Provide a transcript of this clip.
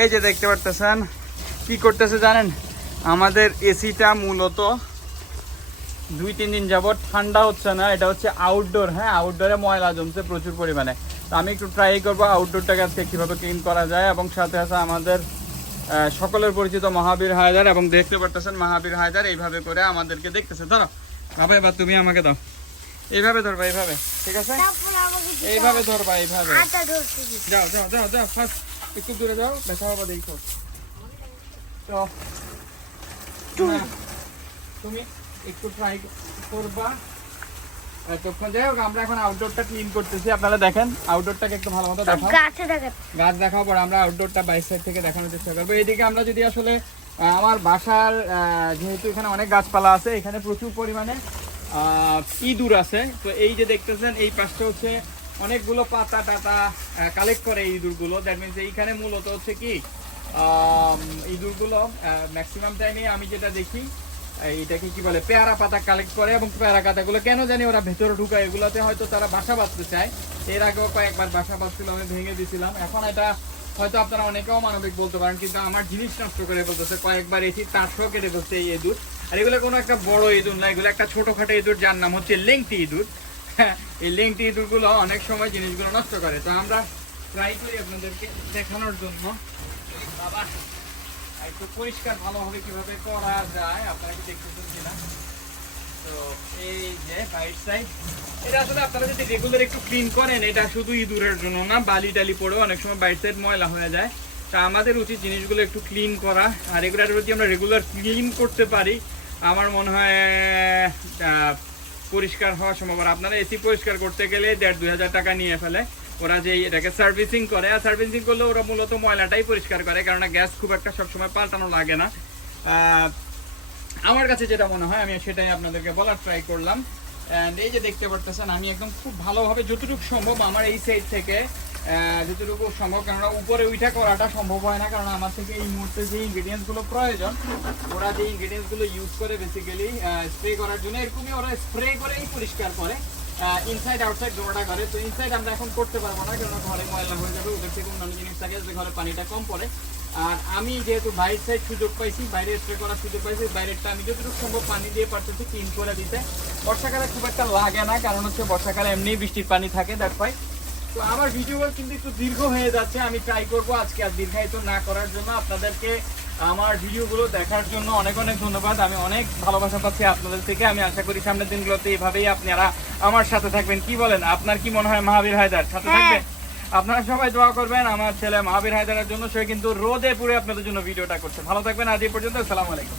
এই যে দেখতে পারতেছেন কি করতেছে জানেন, আমাদের এসিটা মূলত 2-3 দিন যাবত ঠান্ডা হচ্ছে না, এটা হচ্ছে আউটডোর। হ্যাঁ, আউটডোরে ময়লা জমছে প্রচুর পরিমাণে। তো আমি একটু ট্রাই করবো আউটডোরটাকে আজকে কীভাবে ক্লিন করা যায়, এবং সাথে আছে আমাদের সকলের পরিচিত মহাবীর হায়দার, এবং দেখতে পারতেছেন মহাবীর হায়দার এইভাবে করে আমাদেরকে দেখতেছে। ধরো বাবা, এবার তুমি আমাকে দাও, এইভাবে ধরবা, এইভাবে, ঠিক আছে, এইভাবে ধরবা, এইভাবে। যাও যাও যাও যাও, ফার্স্ট একটু দূরে যাও, দেখা বাবা দেখো। তো তুমি একটু ট্রাই করবা তখন। যাই হোক, আমরা এখন আউটডোরটা ক্লিন করতেছি। আপনারা দেখেন আউটডোরটাকে একটু ভালো মতো দেখাও, গাছ দেখাও, পর আমরা আউটডোরটা বাইক সাইড থেকে দেখানোর চেষ্টা করবো। এইদিকে আমরা যদি আসলে আমার বাসার যেহেতু এখানে অনেক গাছপালা আছে, এখানে প্রচুর পরিমাণে ইঁদুর আছে। তো এই যে দেখতেছেন এই পাশটা হচ্ছে অনেকগুলো পাতা টাতা কালেক্ট করে ইঁদুরগুলো। দ্যাট মিনস এইখানে মূলত হচ্ছে কি ইঁদুরগুলো ম্যাক্সিমাম টাইমে আমি যেটা দেখি এইটাকে কি বলে পেয়ারা পাতা কালেক্ট করে, এবং পেয়ারা পাতাগুলো কেন জানি ওরা ভেতরে ঢুকায়, এগুলোতে হয়তো তারা বাসা বাঁধতে চায়। এর আগেও কয়েকবার বাসা বাঁধছিল, আমি ভেঙে দিয়েছিলাম। এখন এটা হয়তো আপনারা অনেকেও মানবিক বলতে পারেন, কিন্তু আমার জিনিস নষ্ট করে বলতেছে। কয়েকবার এসি তারশো কেটে বলছে এই ইঁদুর। আর এগুলো কোনো একটা বড় ইঁদুর না, এগুলো একটা ছোটখাটো ইঁদুর, যার নাম হচ্ছে লেংটি ইঁদুর। এই লেংটি ইঁদুরগুলো অনেক সময় জিনিসগুলো নষ্ট করে। তো আমরা ট্রাই করি আপনাদেরকে দেখানোর জন্য বাবা একটু পরিষ্কার ভালোভাবে কিভাবে করা যায়, আপনারা কি দেখতেছেন কিনা। তো এই যে রাইট সাইড, এটা আসলে আপনারা যদি রেগুলার একটু ক্লিন করেন, এটা শুধু ইঁদুরের জন্য না, বালি টালি পড়েও অনেক সময় বাইট সাইড ময়লা হয়ে যায়। তা আমাদের উচিত জিনিসগুলো একটু ক্লিন করা, আর এগুলোর যদি আমরা রেগুলার ক্লিন করতে পারি, আমার মনে হয় পরিষ্কার হওয়া সম্ভব। আর আপনারা এসি পরিষ্কার করতে গেলে 1,500-2,000 টাকা নিয়ে ফেলে ওরা, যে এটাকে সার্ভিসিং করে। আর সার্ভিসিং করলে ওরা মূলত ময়লাটাই পরিষ্কার করে, কারণ গ্যাস খুব একটা সবসময় পাল্টানো লাগে না। আমার কাছে যেটা মনে হয় আমি সেটাই আপনাদেরকে বলার ট্রাই করলাম। অ্যান্ড এই যে দেখতে পারতেছেন আমি একদম খুব ভালোভাবে যতটুকু সম্ভব আমার এই সাইড থেকে যতটুকু সম্ভব, কেননা উপরে উঠা করাটা সম্ভব হয় না, কারণ আমার থেকে এই মুহূর্তে যে ইনগ্রিডিয়েন্টসগুলো প্রয়োজন, ওরা যে ইনগ্রিডিয়েন্টসগুলো ইউজ করে বেসিক্যালি স্প্রে করার জন্য, এরকমই ওরা স্প্রে করেই পরিষ্কার করে, ইনসাইড আউটসাইড দুটোটা করে। তো ইনসাইড আমরা এখন করতে পারবো না, কারণ ঘরে ময়লা হয়ে যাবে, ওদের থেকে অন্যান্য জিনিস থাকে যে ঘরে পানিটা কম পড়ে। আর আমি যেহেতু বাইরের সাইড সুযোগ পাইছি, বাইরে স্প্রে করার সুযোগ পাইছি, বাইরেরটা আমি যতটুকু সম্ভব পানি দিয়ে পারতেছি ক্লিন করে দিতে। বর্ষাকালে খুব একটা লাগে না, কারণ হচ্ছে বর্ষাকালে এমনি বৃষ্টির পানি থাকে, দ্যাটস ওয়াই। তো আমার ভিডিও কিন্তু একটু দীর্ঘ হয়ে যাচ্ছে, আমি ট্রাই করবো আজকে আর দীর্ঘায়িত না করার জন্য। আপনাদেরকে আমার ভিডিওগুলো দেখার জন্য অনেক অনেক ধন্যবাদ। আমি অনেক ভালোবাসা পাচ্ছি আপনাদের থেকে। আমি আশা করি সামনের দিনগুলোতে এইভাবেই আপনারা আমার সাথে থাকবেন। কি বলেন, আপনার কি মনে হয় মহাবীর হায়দার সাথে থাকবেন? আপনারা সবাই দোয়া করবেন আমার ছেলে মহাবীর হায়দারের জন্য। সে কিন্তু রোদে পুড়ে আপনাদের জন্য ভিডিওটা করছে। ভালো থাকবেন, আজ এই পর্যন্ত। আসসালামু আলাইকুম।